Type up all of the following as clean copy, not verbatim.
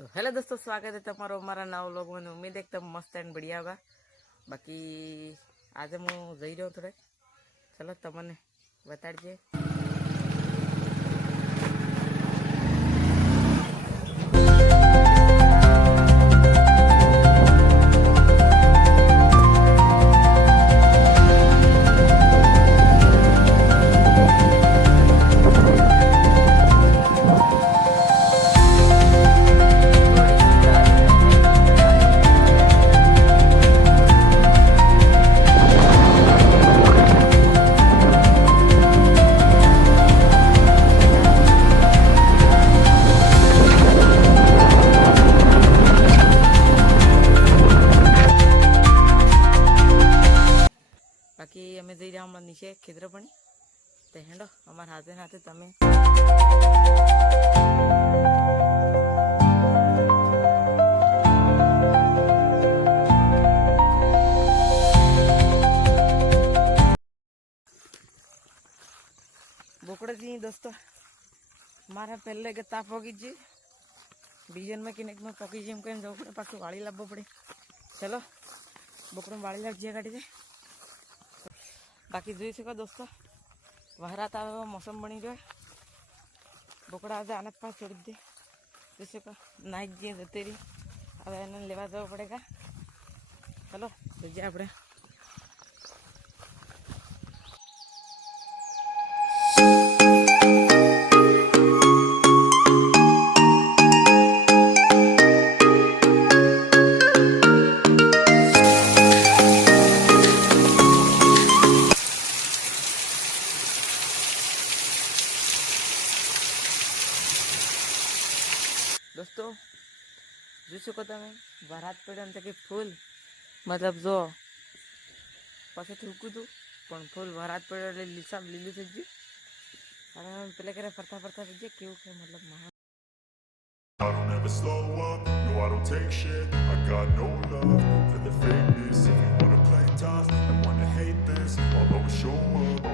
So hello दोस्तों, स्वागत है तमारो हमारा नवा व्लॉग में। उम्मीद है एकदम मस्त एंड बढ़िया होगा। बाकी आज हूँ जई रहा हूँ थोड़े, चलो तमने बता दीजिए। बाकी अमे जई रहा हूँ नीचे खेतर पण ते हेडो अमार हाथे हाथे तमे बोकड़े जी दोस्तों मारा पहले के ताप होगी जी बीजन में किनेक में पकी जी कहीं जाओ पड़े पाछू वाड़ी लाभो पड़े। चलो बोकड़ो वाड़ी लाग जी काटी दे। बाकी જોઈ શકો दोस्तों वहरात आवे मौसम बनी रहे बोकड़ा आज आनत पास छोड़ दे જોઈ શકો नाइक जी तेरी अब एने लेवा जाव पड़ेगा। चलो जाइए આપણે दोस्तों જોઈ શકો તમે વરાત પડે એમ કે ફૂલ મતલબ જો પાછું થૂકું હતું પણ ફૂલ વરાત પડે એટલે લીસા લીલું થઈ ગયું અને પેલે કરે ફરતા ફરતા થઈ જાય કેવું કે મતલબ I don't ever slow up, no I don't take shit. I got no love for the fakeness. If you wanna play tough and wanna hate this, I'll always show up.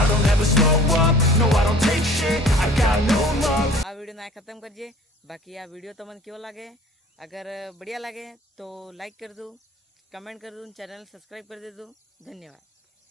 I don't ever slow up, no I don't take shit. I got no love. આ video ના ખતમ કરજે। બાકી આ video તમને કેવો લાગે, अगर बढ़िया लगे तो लाइक कर दो, कमेंट कर दो, चैनल सब्सक्राइब कर दे दो। धन्यवाद।